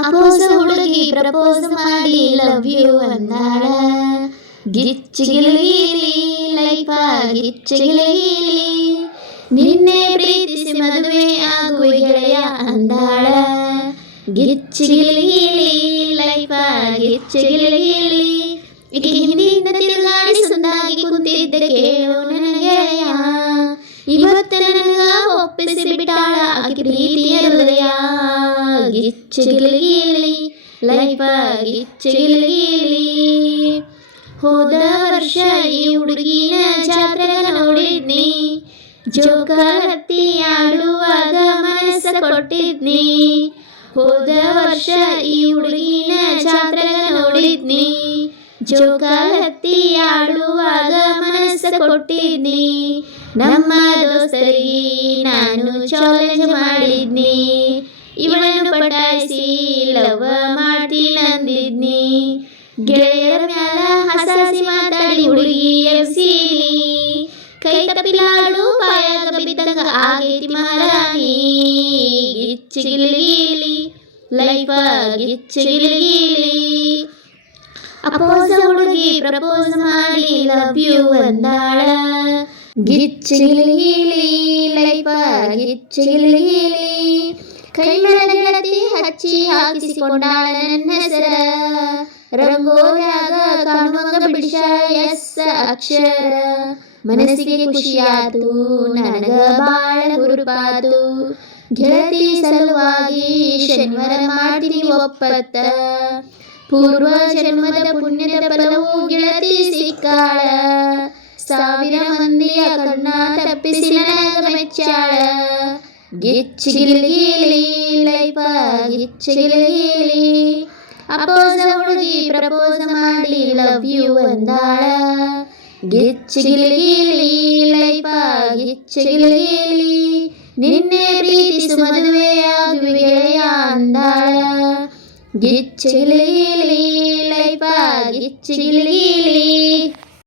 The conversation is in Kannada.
ಅಪೋಸ ಹುಡುಗಿ ಪ್ರಪೋಸ್ ಮಾಡಿ ಲವ್ ಯು ಅಂದಾಳ. ಗಿಚ್ಚಿಗಿಲಿಗಿಲಿ ಲೈಫ ಗಿಚ್ಚಿಗಿಲಿಗಿಲಿ, ನಿನ್ನೆ ಪ್ರೀತಿಸಿ ಮದುವೆ ಆಗುವೆ ಗೆಳೆಯ ಅಂದಾಳ. ಗಿಚ್ಚಿಗಿಲಿಗಿಲಿ ಲೈಫ ಗಿಚ್ಚಿಗಿಲಿಗಿಲಿ, ಈಕೆ ಹಿಂದಿಂದ ತಿರುಗಾಡಿ ಸುಂದಾಗಿ ಕುಂತಿದ್ದ ಕೇಳು ನನ್ನ ಗೆಳೆಯ. ಇವತ್ತು ನನಗ ಒಪ್ಪಿಸಿ ಬಿಟ್ಟಾಳ ಆಕೆ ಪ್ರೀತಿಯ ಹೃದಯ. ಗಿಚ್ಚಿಗಿಲಿಗಿಲಿ ಲೈಫ ಗಿಚ್ಚಿಗಿಲಿಗಿಲಿ. ಹೋದ ವರ್ಷ ಈ ಹುಡುಗಿನ ಜಾತ್ರೆಗ ನೋಡಿದ್ನಿ, ಜೋಕಾಲತ್ತಿ ಆಡುವಾಗ ಮನಸ್ಸ ಕೊಟ್ಟಿದ್ನಿ. ಹೋದ ವರ್ಷ ಈ ಹುಡುಗಿನ ಜಾತ್ರೆಗ ನೋಡಿದ್ನಿ, ಜೋಕಾಲತ್ತಿ ಆಡುವಾಗ ಮನಸ್ಸ ಕೊಟ್ಟಿದ್ನಿ. ನಮ್ಮ ದೋಸ್ತರಿಗೆ ನಾನು ಚಾಲೆಂಜ್ ಮಾಡಿದ್ನಿ, ಇವಳನ್ನು ಪಟಾಯಿಸಿ ಲವ್ ಮಾಡ್ತೀನಂದಿದ್ನಿ. ಗೆಳೆಯರ ಮ್ಯಾಲ ಹಸಾಸಿ ಮಾತಾಡಿ ಹುಡುಗಿ ಎಬ್ಸೀನಿ, ಕೈ ತಪ್ಪಿಲಾಡು ಪಾಯಾಗ ಬಿದ್ದಂಗ ಆಗೈತಿ ಮಹಾರಾಣಿ. ಗಿಚ್ಚಿಗಿಲಿಗಿಲಿ ಲೈಫ ಗಿಚ್ಚಿಗಿಲಿಗಿಲಿ. ಅಪೋಸ ಹುಡುಗಿ ಪ್ರಪೋಸ್ ಮಾಡಿ ಲವ್ ಯು ಅಂದಾಳ. ಗಿಚ್ಚಿಗಿಲಿಗಿಲಿ ಲೈಫ ಗಿಚ್ಚಿಗಿಲಿಗಿಲಿ. ಕೈ ಮೇಲೆ ಗೆಳತಿ ಹಚ್ಚಿ ಹಾಕಿಸಿಕೊಂಡಾಳ ನನ್ನ ಹೆಸರ, ರಂಗೋಲ್ಯಾಗ ಕಾಣುವಂಗ ಬಿಡಿಸ್ಯಾಳ ಎಸ್ ಅಕ್ಷರ. ಮನಸ್ಸಿಗೆ ಖುಷಿಯಾತು ನನಗ ಬಾಳ ಹುರುಪಾತು, ಗೆಳತಿ ಸಲುವಾಗಿ ಶನಿವಾರ ಮಾಡ್ತೀನಿ ಒಪ್ಪತ್ತ. ಪೂರ್ವ ಜನ್ಮದ ಪುಣ್ಯದ ಫಲವು ಗೆಳತಿ ಸಿಕ್ಕಾಳ, ಸಾವಿರ ಮಂದಿಯ ಕಣ್ಣ ತಪ್ಪಿಸಿ ನನಗ ಮೆಚ್ಚಾಳ. ಗಿಚ್ಚಿಗಿಲಿಗಿಲಿ ಲೈಫ ಗಿಚ್ಚಿಗಿಲಿಗಿಲಿ. ಅಪೋಸ ಹುಡುಗಿ ಪ್ರಪೋಸ್ ಮಾಡಿ ಲವ್ ಯು ಅಂದಾಳ. ಗಿಚ್ಚಿಗಿಲಿಗಿಲಿ ಲೈಫ ಗಿಚ್ಚಿಗಿಲಿಗಿಲಿ, ನಿನ್ನೆ ಪ್ರೀತಿಸು ಮದುವೆಯಾಗುವೆ ಗೆಳೆಯ ಅಂದಾಳ. ಗಿಚ್ಚಿಗಿಲಿಗಿಲಿ ಲೈಫ ಗಿಚ್ಚಿಗಿಲಿಗಿಲಿ.